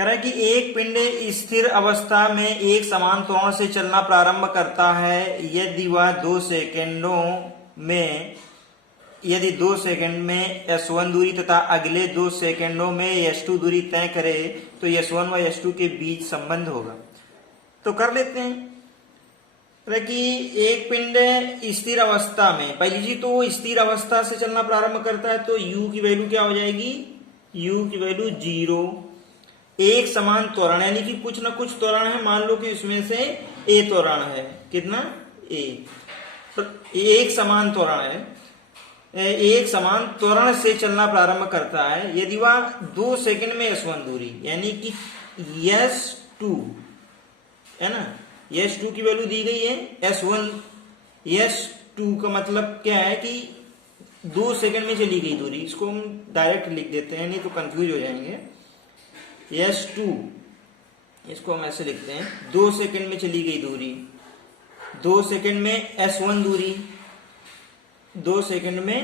कह रहा है कि एक पिंड स्थिर अवस्था में एक समान त्वरण से चलना प्रारंभ करता है यदि वह 2 सेकंड में s1 दूरी तथा अगले 2 सेकंडों में s2 दूरी तय करे तो s1 व s2 के बीच संबंध होगा। तो कर लेते हैं कि एक पिंड स्थिर अवस्था में, पहली चीज तो वो स्थिर अवस्था से चलना प्रारंभ करता है तो u की वैल्यू क्या हो जाएगी, u की वैल्यू 0। एक समान त्वरण यानी कि कुछ ना कुछ त्वरण है, मान लो कि इसमें से a त्वरण है, कितना a, तो एक समान त्वरण है, एक समान त्वरण से चलना प्रारंभ करता है यदि वह 2 सेकंड में s1 दूरी यानी कि s2 है ना, s2 की वैल्यू दी गई है s1, s2 का मतलब क्या है कि 2 सेकंड में चली गई दूरी, इसको हम डायरेक्ट लिख देते हैं नहीं तो कंफ्यूज हो जाएंगे। s2 इसको हम ऐसे लिखते हैं 2 सेकंड में चली गई दूरी, 2 सेकंड में s1 दूरी, 2 सेकंड में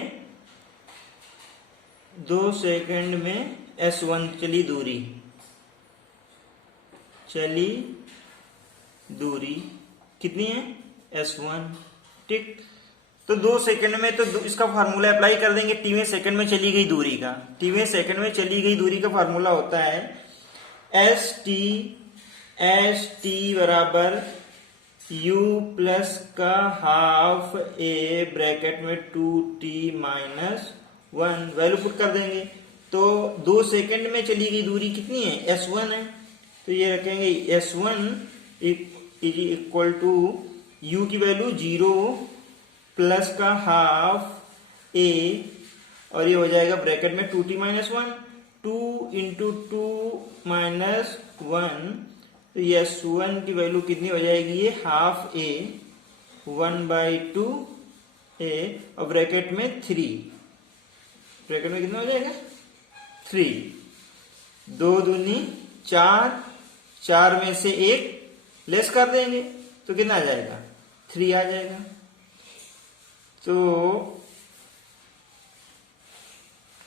s1 चली दूरी कितनी है s1, ठीक। तो 2 सेकंड में तो इसका फार्मूला अप्लाई कर देंगे टीवें सेकंड में चली गई दूरी का, टीवें सेकंड में चली गई दूरी का फार्मूला होता है st बराबर u प्लस का हाफ a ब्रैकेट में 2t माइनस 1, वैल्यू पुट कर देंगे तो 2 सेकंड में चली गई दूरी कितनी है s1 है, तो ये रखेंगे s1 is equal to u की वैल्यू 0 प्लस का हाफ a और ये हो जाएगा ब्रैकेट में 2t माइनस 1, 2 इंटू 2 माइनस 1, तो s1 की वैल्यू कितनी हो जाएगी, ये हाफ a 1/2 a और ब्रैकेट में 3, ब्रैकेट में कितना हो जाएगा 3, 2 दूनी 4, 4 में से 1 लेस कर देंगे तो कितना आ जाएगा 3 आ जाएगा। तो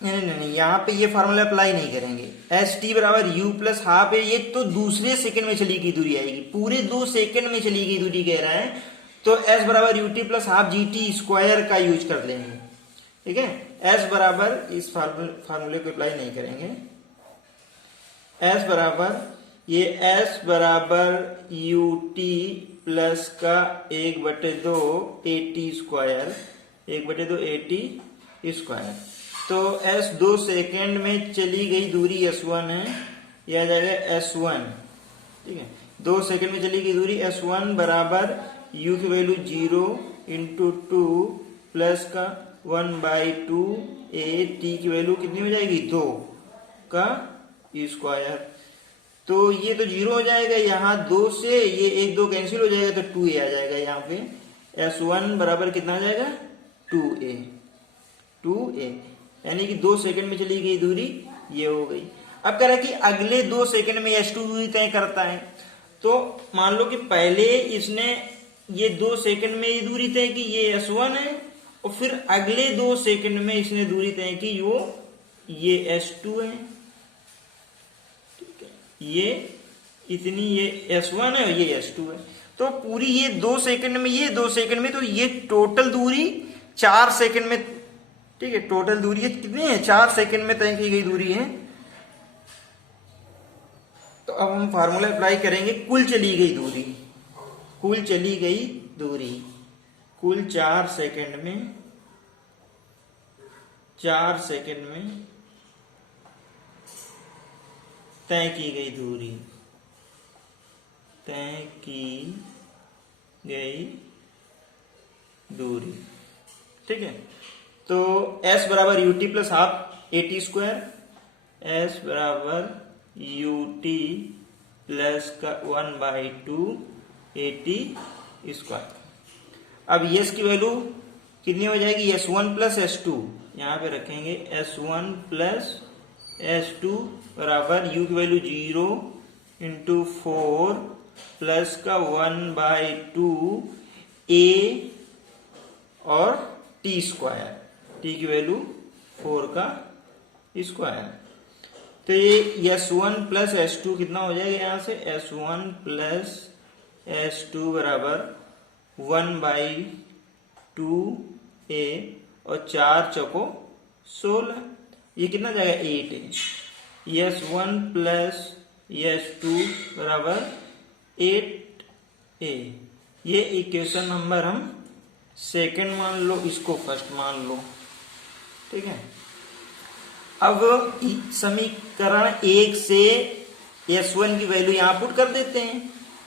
नहीं यहां पे ये फॉर्मूला अप्लाई नहीं करेंगे, st बराबर u प्लस हाफ है, ये तो दूसरे सेकंड में चली गई दूरी आएगी, पूरे 2 सेकंड में चली गई दूरी कह रहा है तो s बराबर ut plus half gt square का यूज कर लेंगे, ठीक है। s बराबर इस फार्मूले को अप्लाई नहीं करेंगे, s बराबर ये s बराबर ut प्लस का 1/2 at स्क्वायर, 1/2 at स्क्वायर, तो s 2 सेकेंड में चली गई दूरी s1 है, यह आ जाएगा s1, ठीक है। 2 सेकेंड में चली गई दूरी s1 बराबर u की वैल्यू 0 इंटू 2 प्लस का 1/2 a t की वैल्यू कितनी हो जाएगी 2 का स्क्वायर, तो ये तो 0 हो जाएगा, यहाँ 2 से ये 1 2 कैंसिल हो जाएगा तो 2a आ जाएगा, यहाँ पे s1 बराबर कितना आ जाएगा 2a, यानी कि 2 सेकंड में चली गई दूरी ये हो गई। अब कह रहा है कि अगले 2 सेकंड में s2 दूरी तय करता है, तो मान लो कि पहले इसने ये 2 सेकंड में ये दूरी तय की, ये s1 है, और फिर अगले 2 सेकंड में इसने दूरी तय की ये s2 है, ये इतनी ये s1 है और ये s2 है, तो पूरी ये 2 सेकंड में ये 2 सेकंड में, तो ये टोटल दूरी 4 सेकंड में, ठीक है, टोटल दूरी है कितनी है 4 सेकंड में तय की गई दूरी है। तो अब हम फार्मूला अप्लाई करेंगे कुल चली गई दूरी, कुल चली गई दूरी, कुल 4 सेकंड में, 4 सेकंड में तय की गई दूरी, तय की गई दूरी, ठीक है। तो s बराबर ut plus half at square, s बराबर ut प्लस का 1/2 at स्क्वायर। अब s की वैल्यू कितनी हो जाएगी s1 प्लस s2, यहाँ पे रखेंगे s1 प्लस s2 बराबर u की वैल्यू 0 इंटू 4 प्लस का 1/2 a और t स्क्वायर, t की वैल्यू 4 का स्क्वायर, तो ये S1 प्लस S2 कितना हो जाएगा यहाँ से, S1 प्लस S2 बराबर 1/2A और 4 चौको 16, ये कितना जाएगा 8 है। S1 प्लस S2 बराबर 8A, ये इक्वेशन नंबर हम सेकंड मान लो, इसको फर्स्ट मान लो, ठीक है। अब समीकरण 1 से S1 की वैल्यू यहां पुट कर देते हैं,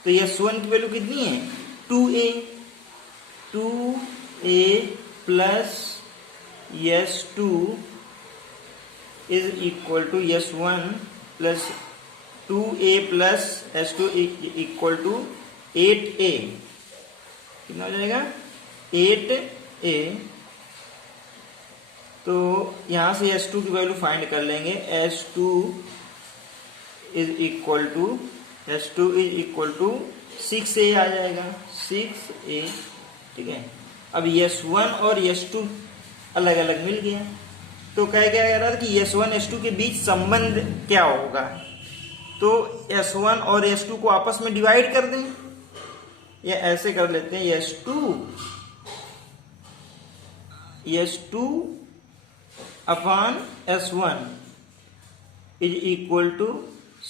तो S1 की वैल्यू कितनी है 2A plus S2 is equal to S1 plus 2A plus S2 equal to 8A, कितना हो जाएगा 8A। तो यहां से S2 की वैल्यू फाइंड कर लेंगे, S2 is equal to 6A आ जाएगा, 6A, ठीक है। अब S1 और S2 अलग अलग मिल गया, तो क्या कह रहा था कि S1 S2 के बीच संबंध क्या होगा, तो S1 और S2 को आपस में डिवाइड कर दें, या ऐसे कर लेते हैं S2 upon S1 is equal to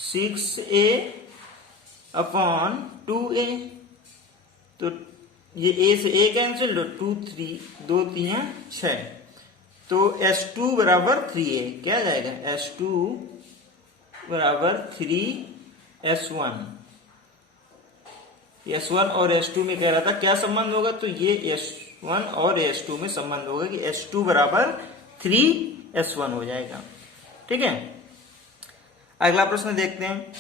6A upon 2A, तो ये A से A कैंसिल, 2 3 6, तो S2 बराबर 3A, क्या आ जाएगा S2 बराबर 3S1। S1 और S2 में कह रहा था क्या संबंध होगा, तो ये S1 और S2 में संबंध होगा कि S2 बराबर 3S1 हो जाएगा, ठीक है। अगला प्रश्न देखते हैं,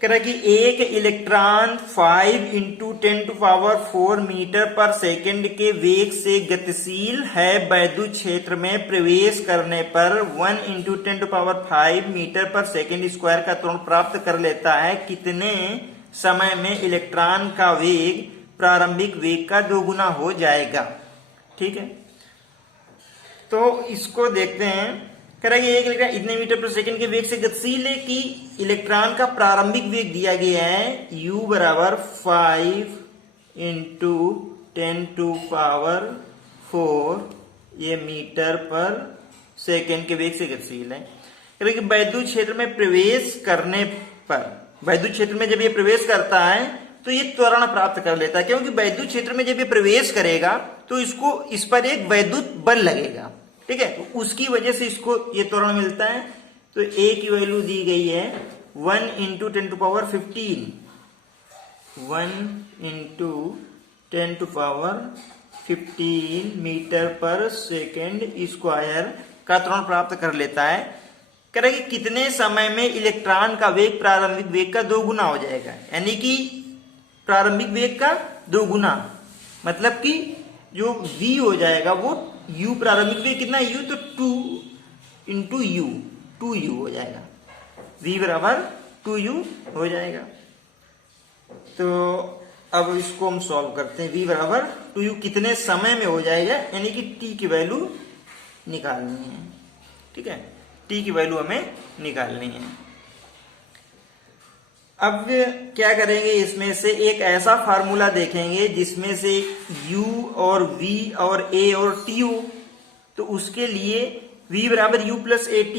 कह रहा है कि एक इलेक्ट्रॉन 5 × 10⁴ मीटर पर सेकंड के वेग से गतिशील है, वैद्युत क्षेत्र में प्रवेश करने पर 1 × 10⁵ मीटर पर सेकंड स्क्वायर का त्वरण प्राप्त कर लेता है, कितने समय में इलेक्ट्रॉन का वेग प्रारंभिक वेग का 2 गुना हो जाएगा, ठीक है। तो इसको देखते हैं, कह रहा है कि एक इलेक्ट्रॉन इतने मीटर पर सेकंड के वेग से गतिशील है कि इलेक्ट्रॉन का प्रारंभिक वेग दिया गया है u बराबर 5 × 10⁴, ये मीटर पर सेकंड के वेग से गतिशील है। कह रहा है कि वैद्युत क्षेत्र में प्रवेश करने पर, वैद्युत क्षेत्र में जब ये प्रवेश करता है तो ये त्वरण प्राप्त कर लेता है, क्योंकि वैद्युत क्षेत्र में जब ये प्रवेश करेगा तो इसको इस पर एक वैद्युत बल लगेगा, ठीक है, तो उसकी वजह से इसको ये त्वरण मिलता है। तो A की वैल्यू दी गई है 1 × 10⁻15, 1 × 10⁻15 मीटर पर सेकंड स्क्वायर का त्वरण प्राप्त कर लेता है। कह रहा है कि कितने समय में इलेक्ट्रॉन का वेग प्रारंभिक वेग का 2 गुना हो जाएगा, यानी कि प्रारंभिक वेग का 2 गुना, मतलब कि जो v हो जाएगा वो u, प्रारंभिक वेग कितना है u, तो 2 × u, 2u हो जाएगा, v बराबर 2u हो जाएगा। तो अब इसको हम सॉल्व करते हैं, v बराबर 2u कितने समय में हो जाएगा, यानी कि t की वैल्यू निकालनी है, ठीक है, t की वैल्यू हमें निकालनी है। अब क्या करेंगे, इसमें से एक ऐसा फार्मूला देखेंगे जिसमें से u और v और a और t हो, तो उसके लिए v बराबर u प्लस at,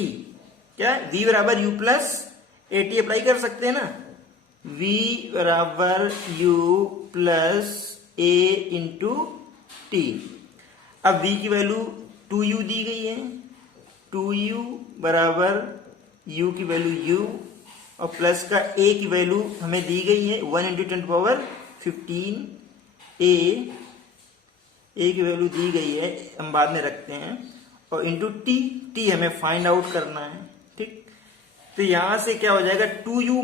क्या v बराबर u प्लस at अप्लाई कर सकते हैं ना, v बराबर u plus a into t। अब v की वैल्यू 2u दी गई है, 2u बराबर u की वैल्यू u और प्लस का a की वैल्यू हमें दी गई है 1 × 10⁻15, a की वैल्यू दी गई है, हम बाद में रखते हैं, और इंटू t हमें फाइंड आउट करना है, ठीक। तो यहां से क्या हो जाएगा 2u -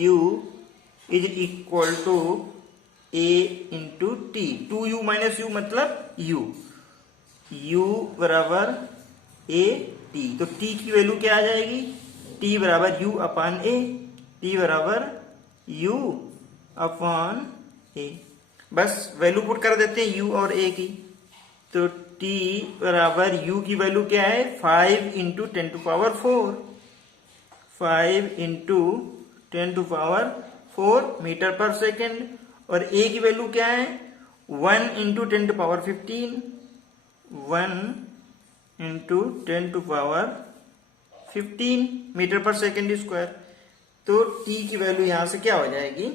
u is equal to a into T. 2u - u मतलब u बराबर a t, तो t की वैल्यू क्या आ जाएगी, t बराबर u अपॉन a, t बराबर u अपॉन a, बस वैल्यू पुट कर देते हैं u और a की, तो t बराबर u की वैल्यू क्या है 5 इंटू 10⁴ 5 इंटू 10⁴ मीटर पर सेकेंड, और a की वैल्यू क्या है 1 इंटू 10⁻15 1 इंटू 10⁻15 मीटर पर सेकेंड स्क्वायर। तो t की वैल्यू यहां से क्या हो जाएगी,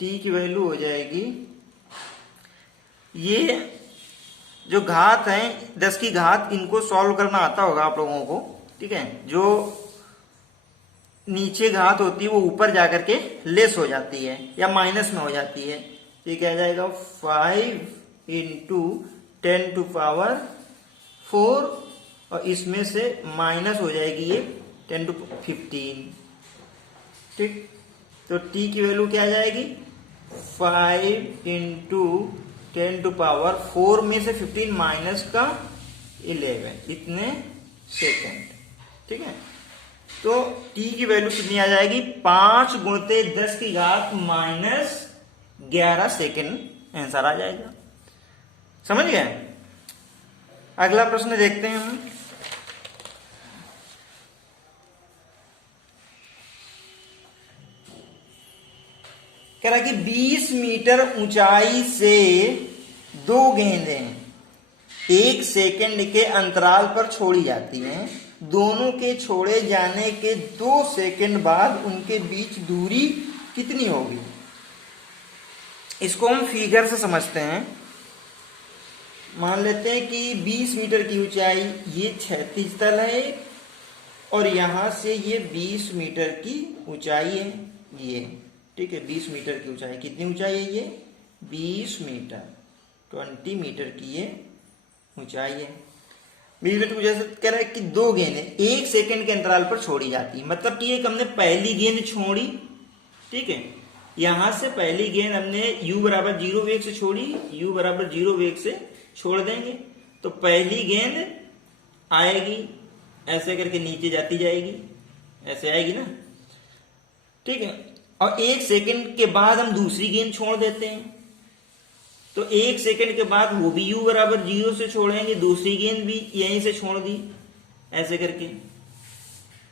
t की वैल्यू हो जाएगी, ये जो घात है 10 की घात, इनको सॉल्व करना आता होगा आप लोगों को, ठीक है। जो नीचे घात होती है वो ऊपर जाकर के लेस हो जाती है या माइनस में हो जाती है। तो ये क्या जाएगा 5 इंटू 10⁴ और इसमें से माइनस हो जाएगी ये 10⁻15, ठीक। तो t की वैल्यू क्या आ जाएगी 5 इंटू 10⁴ में से 15 माइनस का 11, इतने सेकेंड, ठीक है। तो t की वैल्यू कितनी आ जाएगी 5 गुणते 10 की घात माइनस 11 सेकेंड आंसर आ जाएगा। समझ गए। अगला प्रश्न देखते हैं हम। कह रहा कि 20 मीटर ऊंचाई से 2 गेंदें 1 सेकंड के अंतराल पर छोड़ी जाती हैं। दोनों के छोड़े जाने के 2 सेकंड बाद उनके बीच दूरी कितनी होगी। इसको हम फिगर से समझते हैं। मान लेते हैं कि 20 मीटर की ऊंचाई, ये क्षैतिज तल है और यहां से ये 20 मीटर की ऊंचाई है, ये ठीक है। 20 मीटर की ऊंचाई, कितनी ऊंचाई है ये 20 मीटर, 20 मीटर की ये ऊंचाई है। 20 मीटर की ऊंचाई से कह रहा है कि 2 गेंदें 1 सेकंड के अंतराल पर छोड़ी जाती है। मतलब कि एक हमने पहली गेंद छोड़ी, ठीक है। यहां से पहली गेंद हमने u बराबर 0 वेग से छोड़ी, u बराबर 0 वेग से छोड़ देंगे तो पहली गेंद आएगी ऐसे करके नीचे जाती जाएगी, ऐसे आएगी ना, ठीक है। और 1 सेकंड के बाद हम दूसरी गेंद छोड़ देते हैं, तो 1 सेकंड के बाद वो भी u बराबर 0 से छोड़ेंगे, दूसरी गेंद भी यहीं से छोड़ दी ऐसे करके।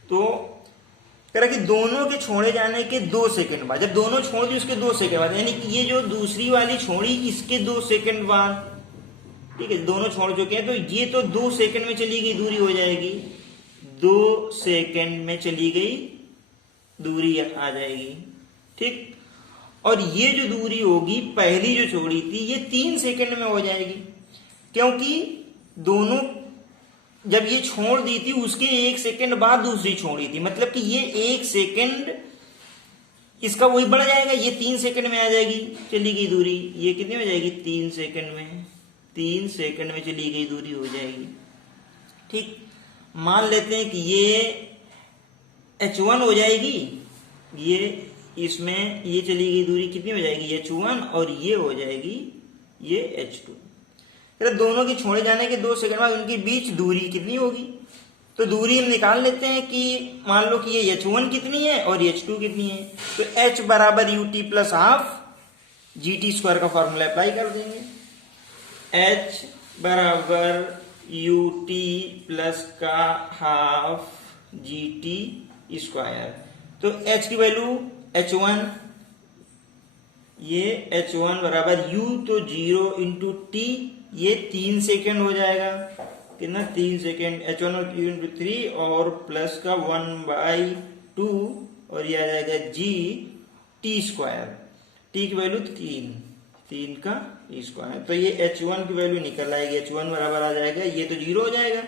तो कह रहा कि दोनों के छोड़े जाने के 2 सेकंड बाद, जब दोनों छोड़ दी उसके 2 सेकंड बाद, यानी कि ये जो दूसरी वाली छोड़ी इसके 2 सेकंड बाद, ठीक है। दोनों छोड़ चुके हैं तो ये तो 2 सेकंड में चली गई दूरी हो जाएगी, 2 सेकंड में चली गई दूरी आ जाएगी, ठीक। और ये जो दूरी होगी पहली जो छोड़ी थी ये 3 सेकंड में हो जाएगी, क्योंकि दोनों जब ये छोड़ दी थी उसके 1 सेकंड बाद दूसरी छोड़ी थी। मतलब कि ये 1 सेकंड इसका वही बढ़ जाएगा, ये 3 सेकंड में आ जाएगी चली गई दूरी। ये कितनी हो जाएगी 3 सेकंड में, 3 सेकंड में चली गई दूरी हो जाएगी, ठीक। मान लेते हैं कि ये h1 हो जाएगी, ये इसमें ये चली गई दूरी कितनी हो जाएगी h1 और ये हो जाएगी ये h2। दोनों के छोड़े जाने के 2 सेकंड बाद उनके बीच दूरी कितनी होगी। तो दूरी हम निकाल लेते हैं कि मान लो कि ये h1 कितनी है और h2 कितनी है। तो h बराबर ut plus half gt square का फॉर्मूला अप्लाई कर देंगे। h बराबर ut प्लस का हाफ gt स्क्वायर। तो h की वैल्यू h1, ये h1 बराबर u तो 0 इंटू टी, ये 3 सेकेंड हो जाएगा, कितना 3 सेकेंड, h1 और u इंटू 3 और प्लस का 1/2 और ये आ जाएगा g t स्क्वायर। t की वैल्यू 3 का स्क्वायर। तो ये h1 की वैल्यू निकल आएगी, h1 बराबर आ जाएगा, ये तो 0 हो जाएगा,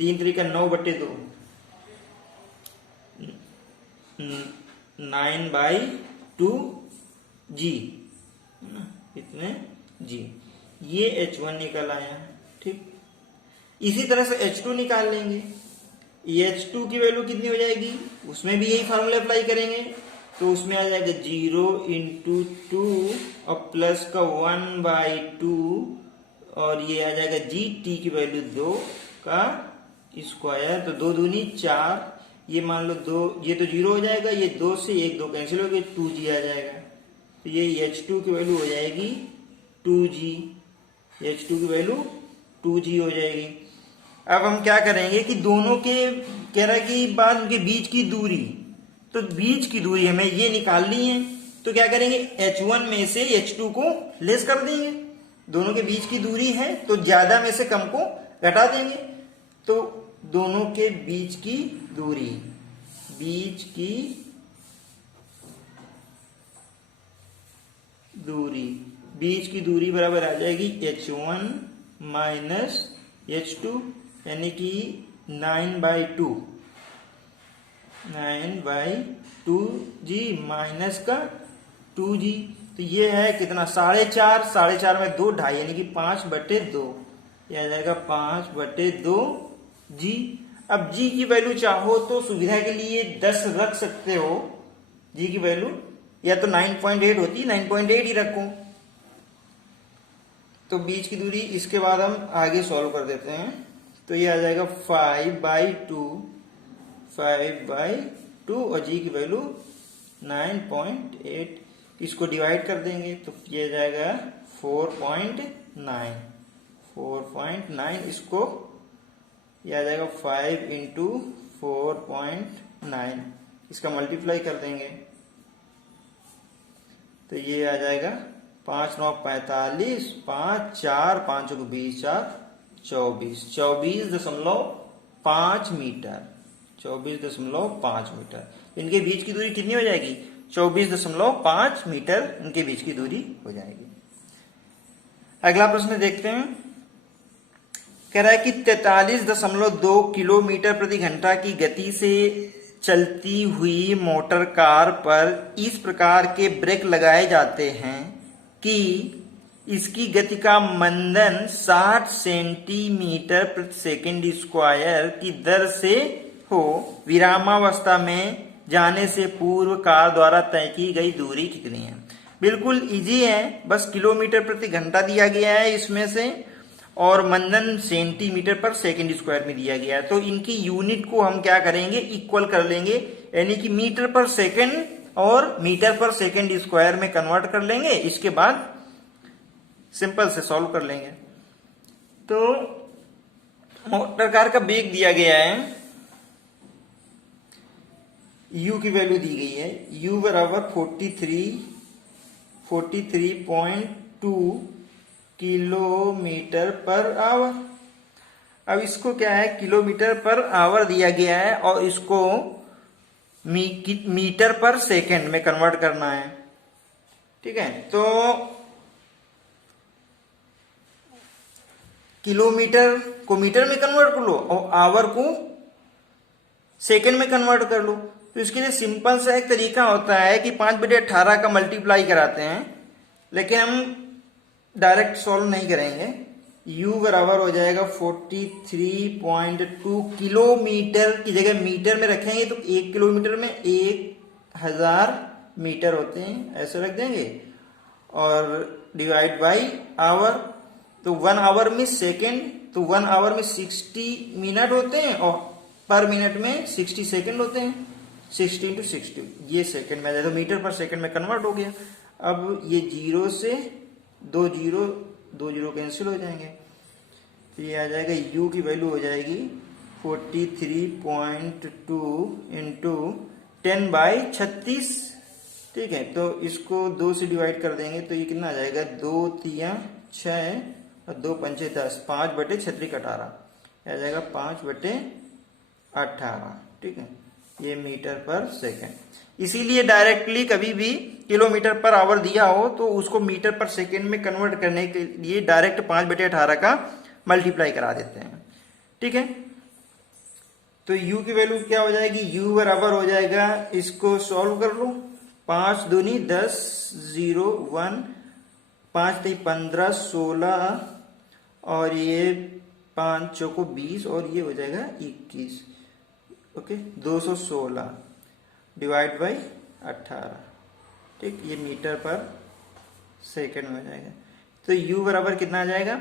3 3 का 9/2, 9/2 g, इतने g, ये h1 निकल आया, ठीक। इसी तरह से h2 निकाल लेंगे। h2 की वैल्यू कितनी हो जाएगी, उसमें भी यही फार्मूला अप्लाई करेंगे, तो उसमें आ जाएगा 0 इंटू 2 और प्लस का 1/2 और ये आ जाएगा g, t की वैल्यू 2 का स्क्वायर। तो 2 दूनी 4, ये मान लो 2, ये तो 0 हो जाएगा, ये 2 से 1 2 कैंसिल हो गए, 2g आ जाएगा। तो ये h2 की वैल्यू हो जाएगी 2g, h2 की वैल्यू 2g हो जाएगी। अब हम क्या करेंगे कि दोनों के कह रहा है कि बाद उनके बीच की दूरी, तो बीच की दूरी हमें ये निकालनी है। तो क्या करेंगे, h1 में से h2 को लेस कर देंगे। दोनों के बीच की दूरी है तो ज्यादा में से कम को घटा देंगे। तो दोनों के बीच की दूरी, बीच की दूरी बराबर आ जाएगी h1 माइनस h2 यानी कि 9/2 9/2g माइनस का 2g। तो ये है कितना, 4.5, 4.5 में 2, 2.5 यानी कि 5/2, यह आ जाएगा 5/2g। अब g की वैल्यू चाहो तो सुविधा के लिए 10 रख सकते हो, g की वैल्यू या तो 9.8 होती, 9.8 ही रखो। तो बीच की दूरी, इसके बाद हम आगे सॉल्व कर देते हैं। तो ये आ जाएगा 5/2 और जी की वैल्यू 9.8, इसको डिवाइड कर देंगे तो ये आ जाएगा 4.9, इसको ये आ जाएगा 5 इंटू 4.9, इसका मल्टीप्लाई कर देंगे तो ये आ जाएगा 5 9 45, 5 4 5 20, 24.5 मीटर, 24.5 मीटर। इनके बीच की दूरी कितनी हो जाएगी, 24.5 मीटर इनके बीच की दूरी हो जाएगी। अगला प्रश्न देखते हैं। कह रहा है कि 43.2 किलोमीटर प्रति घंटा की गति से चलती हुई मोटर कार पर इस प्रकार के ब्रेक लगाए जाते हैं कि इसकी गति का मंदन 60 सेंटीमीटर प्रति सेकंड स्क्वायर की दर से हो। विरामावस्था में जाने से पूर्व कार द्वारा तय की गई दूरी कितनी है। बिल्कुल इजी है, बस किलोमीटर प्रति घंटा दिया गया है इसमें से और मंदन सेंटीमीटर पर सेकंड स्क्वायर में दिया गया है। तो इनकी यूनिट को हम क्या करेंगे, इक्वल कर लेंगे, यानी कि मीटर पर सेकंड और मीटर पर सेकंड स्क्वायर में कन्वर्ट कर लेंगे। इसके बाद सिंपल से सॉल्व कर लेंगे। तो मोटर कार का वेग दिया गया है, u की वैल्यू दी गई है, u बराबर 43.2 किलोमीटर पर आवर। अब इसको क्या है, किलोमीटर पर आवर दिया गया है और इसको मीटर पर सेकंड में कन्वर्ट करना है। ठीक है, तो किलोमीटर को मीटर में कन्वर्ट कर लो और आवर को सेकंड में कन्वर्ट कर लो। तो इसके लिए सिंपल सा एक तरीका होता है कि 5/18 का मल्टीप्लाई कराते हैं, लेकिन हम डायरेक्ट सॉल्व नहीं करेंगे। u बराबर हो जाएगा 43.2 किलोमीटर की जगह मीटर में रखेंगे तो 1 किलोमीटर में 1000 मीटर होते हैं, ऐसे रख देंगे और डिवाइड बाई आवर। तो 1 आवर में सेकेंड, तो 1 आवर में 60 मिनट होते हैं और पर मिनट में 60 सेकेंड होते हैं। 60 इंटू 60 ये सेकेंड में आ जाए तो मीटर पर सेकेंड में कन्वर्ट हो गया। अब ये 0 से 2 जीरो कैंसिल हो जाएंगे तो ये आ जाएगा u की वैल्यू हो जाएगी 43.2 इंटू 10/36। ठीक है, तो इसको 2 से डिवाइड कर देंगे तो ये कितना आ जाएगा, 2 3 6 और 2 5 10, 5/36 18 आ जाएगा 5/18। ठीक है, ये मीटर पर सेकेंड। इसीलिए डायरेक्टली कभी भी किलोमीटर पर आवर दिया हो तो उसको मीटर पर सेकेंड में कन्वर्ट करने के लिए डायरेक्ट 5/18 का मल्टीप्लाई करा देते हैं। ठीक है, तो u की वैल्यू क्या हो जाएगी, u बराबर हो जाएगा, इसको सॉल्व कर लो, 5 दूनी 10, 0 1, 5 3 15 16 और ये 5 चौको 20 और ये हो जाएगा 21। Okay, 216 divide by 18। ठीक, ये मीटर पर सेकंड में हो जाएगा। तो u बराबर कितना आ जाएगा,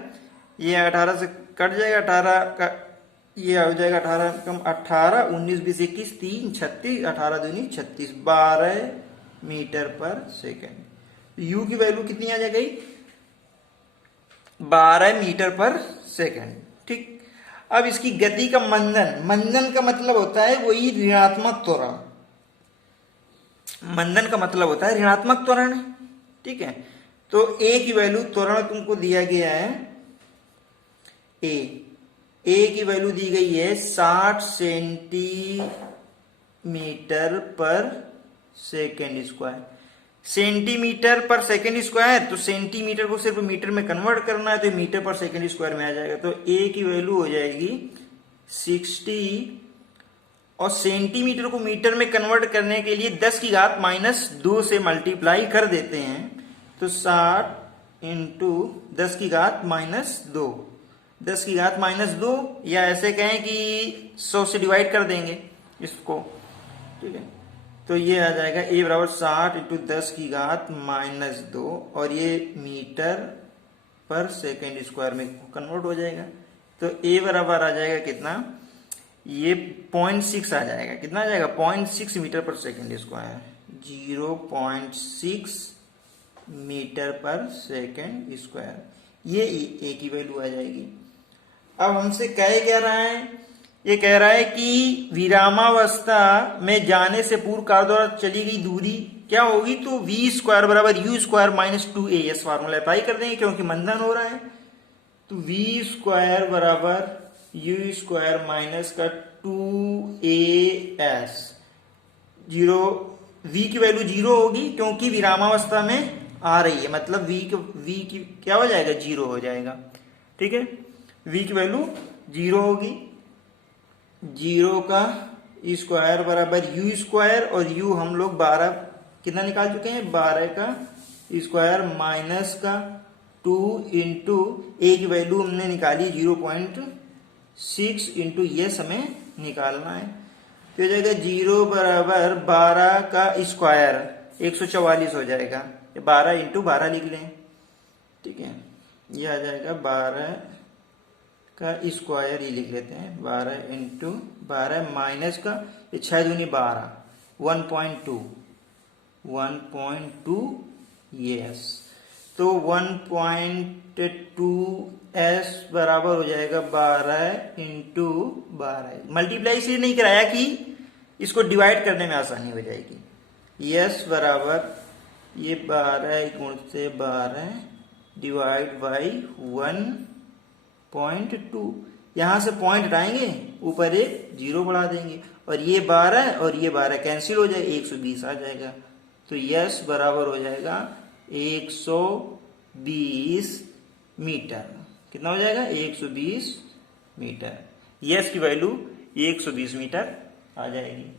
ये 18 से कट जाएगा, 18 का ये हो जाएगा 18 कम 18, 19 20 21 3 36, 18 दूनी 36, 12 मीटर पर सेकंड। u की वैल्यू कितनी आ जाएगी, 12 मीटर पर सेकंड। ठीक। अब इसकी गति का मंदन, मंदन का मतलब होता है वही ऋणात्मक त्वरण, मंदन का मतलब होता है ऋणात्मक त्वरण, ठीक है। तो ए की वैल्यू, त्वरण तुमको दिया गया है ए की वैल्यू दी गई है 60 सेंटीमीटर पर सेकेंड स्क्वायर। सेंटीमीटर पर सेकेंड स्क्वायर, तो सेंटीमीटर को सिर्फ मीटर में कन्वर्ट करना है, तो मीटर पर सेकेंड स्क्वायर में आ जाएगा। तो ए की वैल्यू हो जाएगी 60, और सेंटीमीटर को मीटर में कन्वर्ट करने के लिए 10 की घात -2 से मल्टीप्लाई कर देते हैं। तो 60 इंटू 10 की घात -2, 10 की घात -2, या ऐसे कहें कि 100 से डिवाइड कर देंगे इसको, ठीक है। तो ये आ जाएगा ए बराबर 60 इंटू 10 की घात -2, और ये मीटर पर सेकेंड स्क्वायर में कन्वर्ट हो जाएगा। तो ए बराबर आ जाएगा कितना, ये 0.6 आ जाएगा। कितना आ जाएगा, 0.6 मीटर पर सेकेंड स्क्वायर, 0.6 मीटर पर सेकेंड स्क्वायर, ये ए की वैल्यू आ जाएगी। अब हमसे कह क्या रहा है, ये कह रहा है कि विरामावस्था में जाने से पूर्व कार द्वारा चली गई दूरी क्या होगी, तो v स्क्वायर बराबर you square -2as formula apply कर देंगे क्योंकि मंदन हो रहा है। तो v स्क्वायर बराबर यू स्क्वायर माइनस का 2as, जीरो, v की वैल्यू 0 होगी क्योंकि विरामावस्था में आ रही है, मतलब v की क्या हो जाएगा, 0 हो जाएगा, ठीक है। v की वैल्यू 0 होगी, 0 का स्क्वायर बराबर यू स्क्वायर, और u हम लोग 12 कितना निकाल चुके हैं, 12 का स्क्वायर माइनस का 2 इंटू ए की वैल्यू हमने निकाली 0.6 इंटू ये हमें निकालना है। तो हो जाएगा 0 बराबर 12 का स्क्वायर 144 हो जाएगा, 12 इंटू 12 लिख लें, ठीक है। ये आ जाएगा 12 का स्क्वायर, ये लिख लेते हैं 12 इंटू 12 माइनस का 6 दूनी 12, 1.2 यस। तो 1.2s बराबर हो जाएगा 12 इंटू 12, मल्टीप्लाई इसलिए नहीं कराया कि इसको डिवाइड करने में आसानी हो जाएगी। यस बराबर ये 12 गुण से 12 डिवाइड बाई 1.2, यहां से पॉइंट हटाएंगे, ऊपर एक 0 बढ़ा देंगे, और ये 12 और ये 12 कैंसिल हो जाएगा, 120 आ जाएगा। तो यस बराबर हो जाएगा 120 मीटर। कितना हो जाएगा, 120 मीटर। यस की वैल्यू 120 मीटर आ जाएगी।